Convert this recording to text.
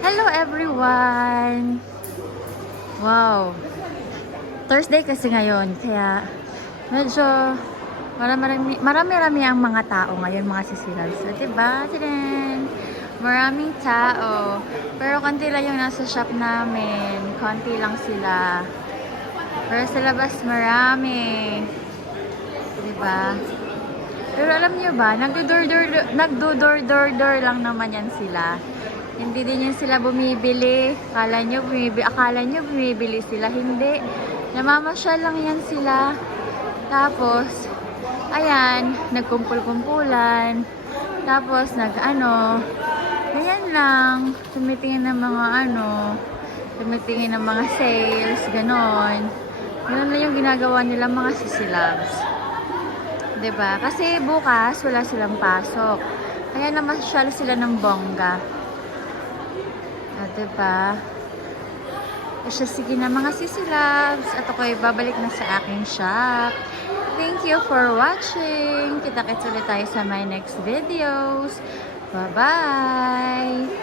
Hello everyone! Wow! Thursday kasi ngayon, kaya medyo marami-rami ang mga tao ngayon, mga sisilaw. So, diba? Tadaan! Maraming tao. Pero konti lang yung nasa shop namin. Konti lang sila. Pero sa labas marami. Diba? Pero alam niyo ba, nagdo-door lang naman yan sila. Hindi din yan sila bumibili. Akala nyo bumibili sila. Hindi. Namamasyal lang yan sila. Tapos, ayan, nagkumpul-kumpulan. Tapos, ganyan lang. Tumitingin ng mga tumitingin ng mga sales, ganon. Ganun lang yung ginagawa nila mga sisilabs. 'Di ba? Kasi bukas, wala silang pasok. Kaya namasyal sila ng bongga. Diba? Sige na mga sisilabs. At ako'y babalik na sa aking shop. Thank you for watching. Kita-kits ulit tayo sa my next videos. Bye-bye!